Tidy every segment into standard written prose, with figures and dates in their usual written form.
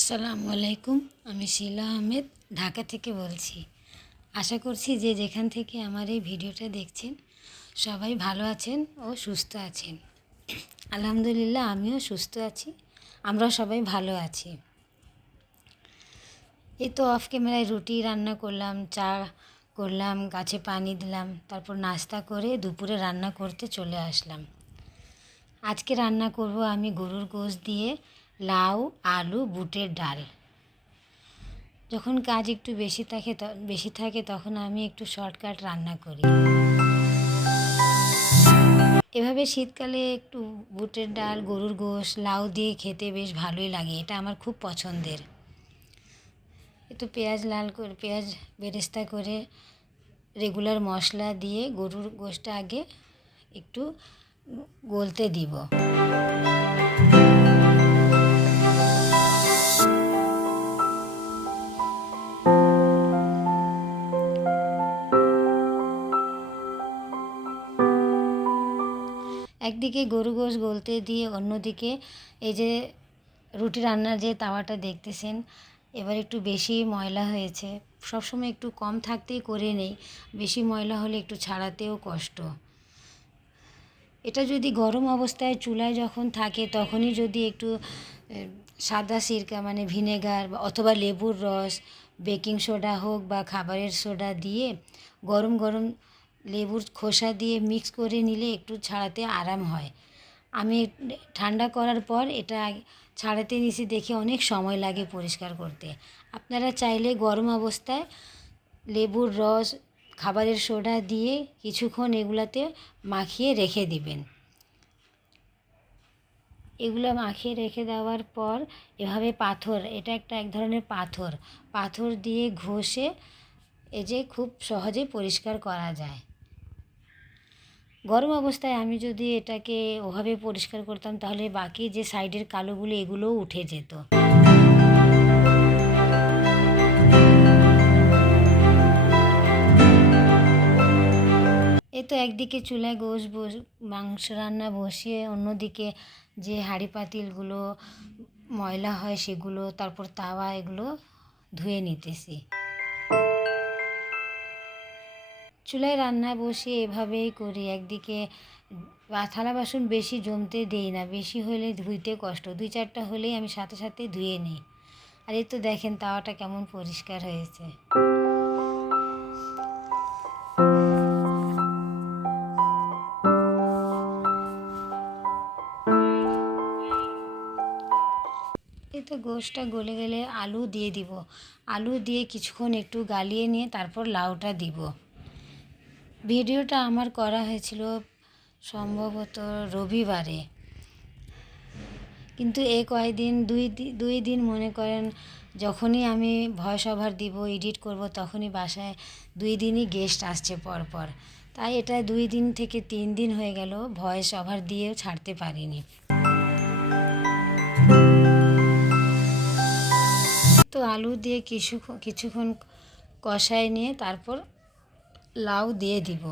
আসসালামু আলাইকুম। আমি শিলা আহমেদ ঢাকা থেকে বলছি। আশা করছি যে যেখান থেকে আমার এই ভিডিওটা দেখছেন সবাই ভালো আছেন ও সুস্থ আছেন। আলহামদুলিল্লাহ আমিও সুস্থ আছি, আমরা সবাই ভালো আছি। এই তো অফ ক্যামেরায় রুটি রান্না করলাম, চা করলাম, গাছে পানি দিলাম, তারপর নাস্তা করে দুপুরে রান্না করতে চলে আসলাম। আজকে রান্না করব আমি গরুর গোশত দিয়ে লাউ, আলু, বুটের ডাল। যখন কাজ একটু বেশি থাকে তখন আমি একটু শর্টকাট রান্না করি। এভাবে শীতকালে একটু বুটের ডাল, গরুর গোশত, লাউ দিয়ে খেতে বেশ ভালোই লাগে, এটা আমার খুব পছন্দের। একটু পেঁয়াজ বেরেস্তা করে রেগুলার মশলা দিয়ে গরুর গোশতটা আগে একটু গলতে দিব। একদিকে গরু গোশত গলতে দিয়ে অন্যদিকে এই যে রুটি রান্নার যে তাওয়াটা দেখতেছেন, এবার একটু বেশি ময়লা হয়েছে। সবসময় একটু কম থাকতেই করে নেই, বেশি ময়লা হলে একটু ছাড়াতেও কষ্ট। এটা যদি গরম অবস্থায় চুলায় যখন থাকে তখনই যদি একটু সাদা সিরকা মানে ভিনেগার অথবা লেবুর রস, বেকিং সোডা হোক বা খাবারের সোডা দিয়ে গরম গরম লেবুর খোসা দিয়ে মিক্স করে নিলে একটু ছাড়াতে আরাম হয়। আমি ঠান্ডা করার পর এটা ছাড়াতে নিছি, দেখে অনেক সময় লাগে পরিষ্কার করতে। আপনারা চাইলে গরম অবস্থায় লেবুর রস, খাবারের সোডা দিয়ে কিছুক্ষণ এগুলাতে মাখিয়ে রেখে দিবেন। এগুলো মাখিয়ে রেখে দেওয়ার পর এভাবে এটা এক ধরনের পাথর দিয়ে ঘষে এই যে খুব সহজে পরিষ্কার করা যায়। গরম অবস্থায় আমি যদি এটাকে ওভাবে পরিষ্কার করতাম তাহলে বাকি যে সাইডের কালোগুলো এগুলোও উঠে যেত। এই তো একদিকে চুলায় মাংস রান্না বসিয়ে অন্যদিকে যে হাঁড়ি পাতিলগুলো ময়লা হয় সেগুলো, তারপর তাওয়া, এগুলো ধুয়ে নিতেছি। চুলায় রান্না বসিয়ে এভাবেই করি। একদিকে থালা বাসন বেশি জমতে দেই না, বেশি হলে ধুইতে কষ্ট, 2-4টা হলেই আমি সাথে সাথে ধুয়ে নিই। আর এই তো দেখেন তাওয়াটা কেমন পরিষ্কার হয়েছে। এই তো গোশতটা গলে গেলে আলু দিয়ে দিব। আলু দিয়ে কিছুক্ষণ একটু গালিয়ে নিয়ে তারপর লাউটা দিব। ভিডিওটা আমার করা হয়েছিল সম্ভবত রবিবারে, কিন্তু এই কয়েকদিন দুই দিন মনে করেন যখনই আমি ভয়েস ওভার দিব, এডিট করব, তখনই বাসায় 2 দিনই গেস্ট আসছে পরপর। তাই এটা 2 দিন থেকে 3 দিন হয়ে গেল ভয়েস ওভার দিয়েও ছাড়তে পারিনি। তো আলু দিয়ে কিছুক্ষণ কষায় নিয়ে তারপর লাউ দিয়ে দিব।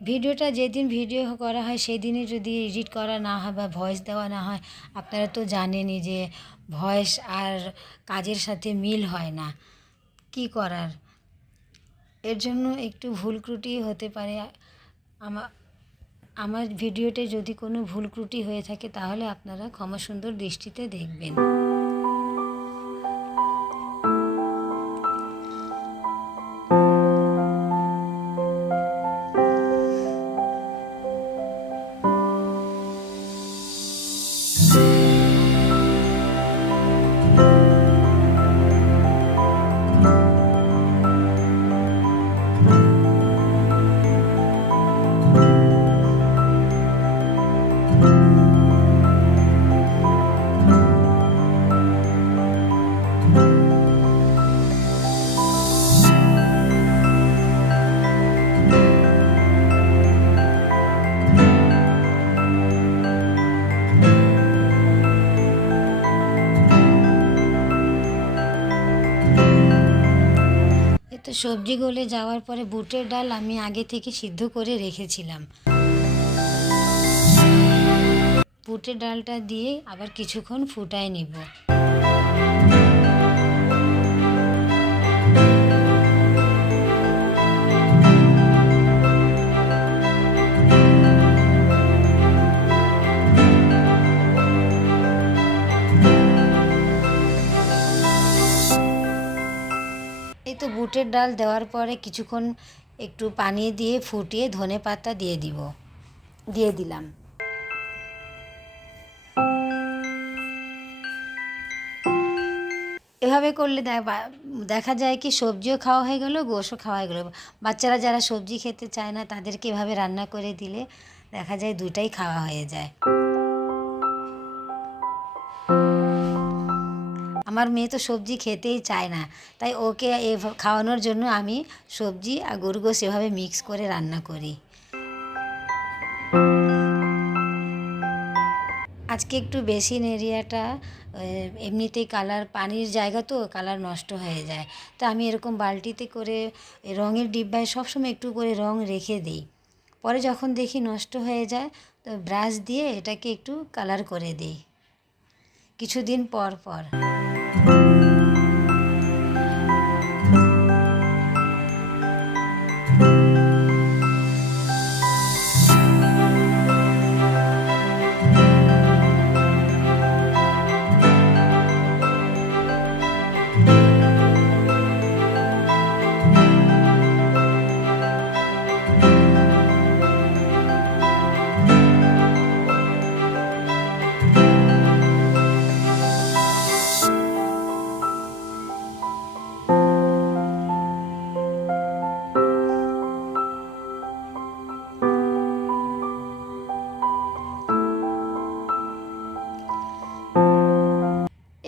ভিডিওটা যেদিন ভিডিও করা হয় সেই দিনই যদি এডিট করা না হয় বা ভয়েস দেওয়া না হয়, আপনারা তো জানেনই যে ভয়েস আর কাজের সাথে মিল হয় না, কি করার। এর জন্য একটু ভুল ত্রুটি হতে পারে। আমার ভিডিওতে যদি কোনো ভুল ত্রুটি হয়ে থাকে তাহলে আপনারা ক্ষমা সুন্দর দৃষ্টিতে দেখবেন। তো সবজি গলে যাওয়ার পরে বুটের ডাল আমি আগে থেকে সিদ্ধ করে রেখেছিলাম। বুটের ডালটা দিয়ে আবার কিছুক্ষণ ফুটায় নিব। এই তো বুটের ডাল দেওয়ার পরে কিছুক্ষণ একটু পানি দিয়ে ফুটিয়ে ধনেপাতা দিয়ে দিলাম। এভাবে করলে দেখা যায় কি সবজিও খাওয়া হয়ে গেল, গোশও খাওয়া হয়ে গেল। বাচ্চারা যারা সবজি খেতে চায় না তাদেরকে এভাবে রান্না করে দিলে দেখা যায় দুটাই খাওয়া হয়ে যায়। আমার মেয়ে তো সবজি খেতেই চায় না, তাই ওকে খাওয়ানোর জন্য আমি সবজি আর গরু গোশ এভাবে মিক্স করে রান্না করি। আজকে একটু বেশি নেড়িয়াটা এমনিতেই কালার, পানির জায়গা তো কালার নষ্ট হয়ে যায়, তো আমি এরকম বালতিতে করে রঙের ডিব্বায় সবসময় একটু করে রং রেখে দিই। পরে যখন দেখি নষ্ট হয়ে যায় তো ব্রাশ দিয়ে এটাকে একটু কালার করে দিই কিছুদিন পর পর।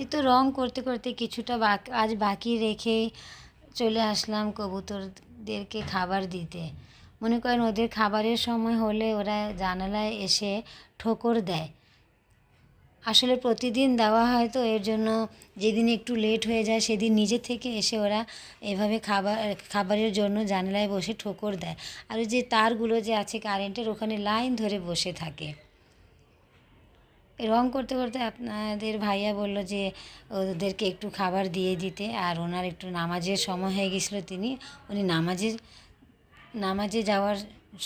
এই তো রং করতে করতে কিছুটা কাজ বাকি রেখে চলে আসলাম কবুতরদেরকে খাবার দিতে। মনে করেন ওদের খাবারের সময় হলে ওরা জানালায় এসে ঠোকর দেয়। আসলে প্রতিদিন দেওয়া হয় তো এর জন্য যেদিন একটু লেট হয়ে যায় সেদিন নিজে থেকে এসে ওরা এভাবে খাবারের জন্য জানালায় বসে ঠোকর দেয়। আর ওই যে তারগুলো যে আছে কারেন্টের, ওখানে লাইন ধরে বসে থাকে। রং করতে করতে আপনাদের ভাইয়া বলল যে ওদেরকে একটু খাবার দিয়ে দিতে, আর ওনার একটু নামাজের সময় হয়ে গেছিলো, উনি নামাজে যাওয়ার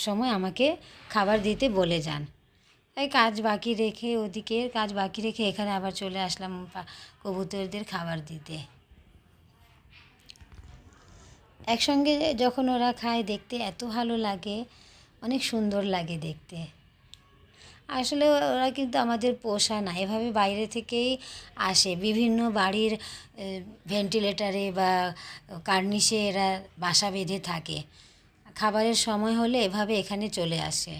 সময় আমাকে খাবার দিতে বলে যান। তাই ওদিকের কাজ বাকি রেখে এখানে আবার চলে আসলাম কবুতরদের খাবার দিতে। একসঙ্গে যখন ওরা খায় দেখতে এত ভালো লাগে, অনেক সুন্দর লাগে দেখতে। আসলে ওরা কিন্তু আমাদের পোষা না, এভাবে বাইরে থেকেই আসে, বিভিন্ন বাড়ির ভেন্টিলেটারে বা কার্নিশে এরা বাসা বেঁধে থাকে। খাবারের সময় হলে এভাবে এখানে চলে আসে।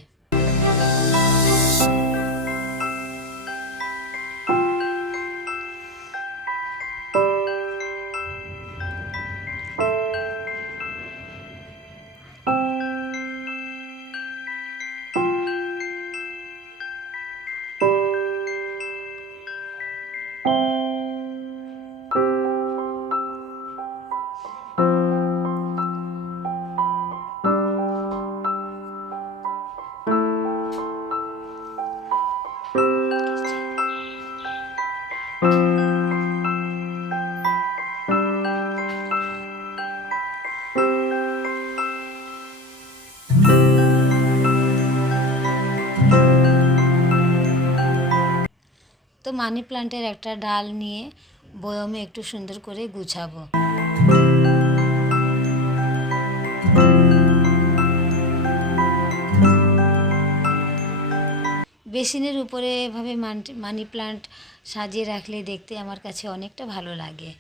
তো মানি প্লান্টের একটা ডাল নিয়ে বয়মে একটু সুন্দর করে গুছাবো। বেসিনের উপরে এভাবে মানি প্লান্ট সাজিয়ে রাখলে দেখতে আমার কাছে অনেকটা ভালো লাগে।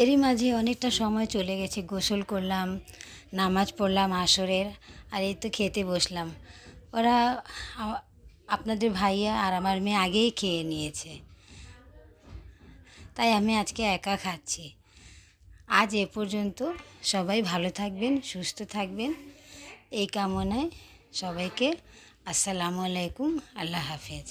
এরই মাঝে অনেকটা সময় চলে গেছে, গোসল করলাম, নামাজ পড়লাম আসরের, আর এই তো খেতে বসলাম। ওরা আপনাদের ভাইয়া আর আমার মেয়ে আগেই খেয়ে নিয়েছে, তাই আমি আজকে একা খাচ্ছি। আজ এ পর্যন্ত। সবাই ভালো থাকবেন, সুস্থ থাকবেন, এই কামনায় সবাইকে আসসালামু আলাইকুম, আল্লাহ হাফেজ।